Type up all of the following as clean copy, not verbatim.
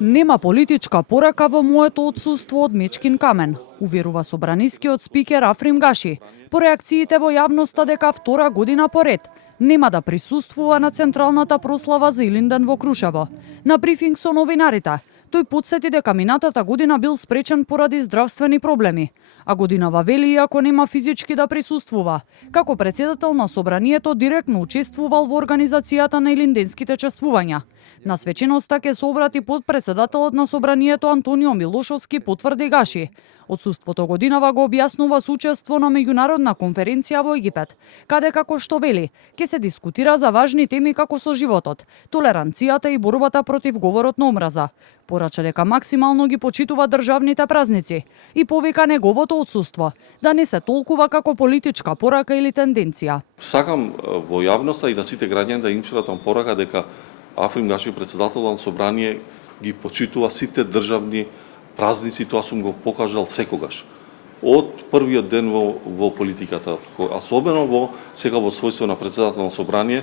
Нема политичка порака во моето отсуство од Мечкин камен, уверува собранискиот спикер Африм Гаши, по реакциите во јавноста дека втора година поред нема да присуствува на централната прослава за Илинден во Крушево. На брифинг со новинарите, тој потсети дека минатата година бил спречен поради здравствени проблеми, а годинава вели иако нема физички да присуствува. Како председател на собранието директно учествувал во организацијата на илинденските чествувања. На свеченоста ке се обрати подпредседателот на собранието Антонио Милошовски, потврди Гаши. Отсуството годинава го објаснува со учество на меѓународна конференција во Египет, каде како што вели, ке се дискутира за важни теми како со животот, толеранцијата и борбата против говорот на омраза. Порача дека максимално ги почитува државните празници и повика неговото отсуство да не се толкува како политичка порака или тенденција. Сакам во јавноста и на сите граѓани да им пратам порака дека Африм Гаши, председател на собрание, ги почитува сите државни празници, тоа сум го покажал секогаш. Од првиот ден во политиката, особено сега во својство на председател на собрание,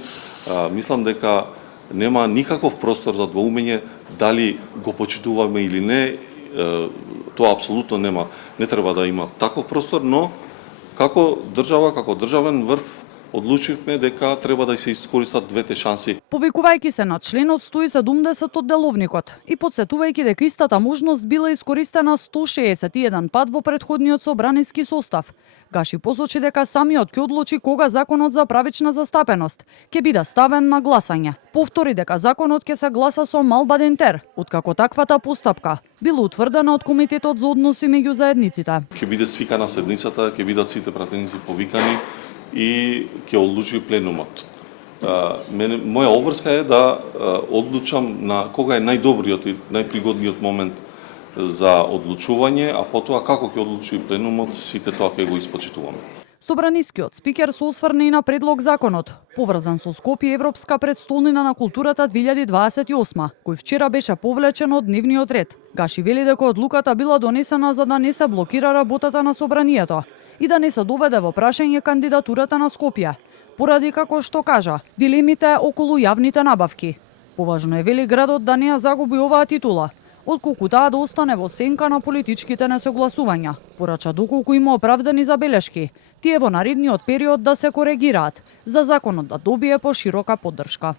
мислам дека нема никаков простор за двоумење дали го почитуваме или не. Тоа апсолутно нема, не треба да има таков простор, но како држава, како државен врв, одлучивме дека треба да се искористат двете шанси. Повикувајќи се на членот 170 од деловникот и подсетувајќи дека истата можност била искористена 161 пат во претходниот собраниски состав, Гаши посочи дека самиот ќе одлучи кога законот за правична застапеност ќе биде ставен на гласање. Повтори дека законот ќе се гласа со молба ден тер, откако таквата постапка била утврдена од Комитетот за односи меѓу заедниците. Ќе биде свикана седницата, ќе бидат сите пратеници повикани и ќе одлучи пленумот. Моја обврска е да одлучам на кога е најдобриот и најпригодниот момент за одлучување, а потоа како ќе одлучи пленумот, сите тоа ќе го испочитуваме. Собранискиот спикер се осврне и на предлог законот, поврзан со Скопје Европска предстолнина на културата 2028, кој вчера беше повлечен од дневниот ред. Гаши вели дека одлуката била донесена за да не се блокира работата на собранието и да не се доведе во прашање кандидатурата на Скопје, поради, како што кажа, дилемите околу јавните набавки. Поважно е, вели, градот да не ја загуби оваа титула, отколку таа да остане во сенка на политичките несогласувања. Порача доколку има оправдани забелешки, тие во наредниот период да се коригираат, за законот да добие поширока поддршка.